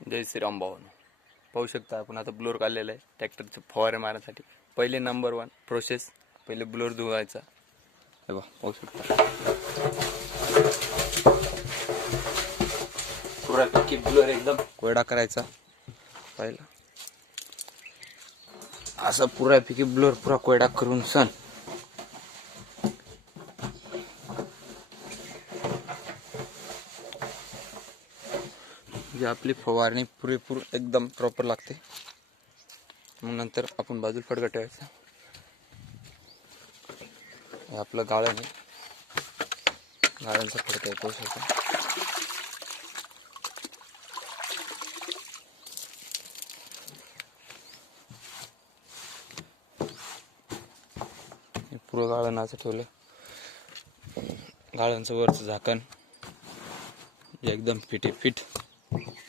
जय श्रीराम भावानो, पाहू शकता आपण आता ब्लोअर काढलेला आहे ट्रॅक्टरचे फवारे मारण्यासाठी. पहिले नंबर 1 प्रोसेस, पहिले ब्लोअर धुवायचा. हे बघा पाहू शकता पुरा पैकी ब्लोअर एकदम कोरडा करायचा. पहिला असा पुरा पैकी ब्लोअर पुरा कोरडा करून सन आपली फवारणी पुरेपूर एकदम प्रॉपर लागते. मग नंतर आपण बाजूला फडका ठेवायचा. आपलं गाळण आहे, गाळणचा फडका येतो शकतो. पुरं गाळण असं ठेवलं. गाळणचं वरचं झाकण एकदम फिट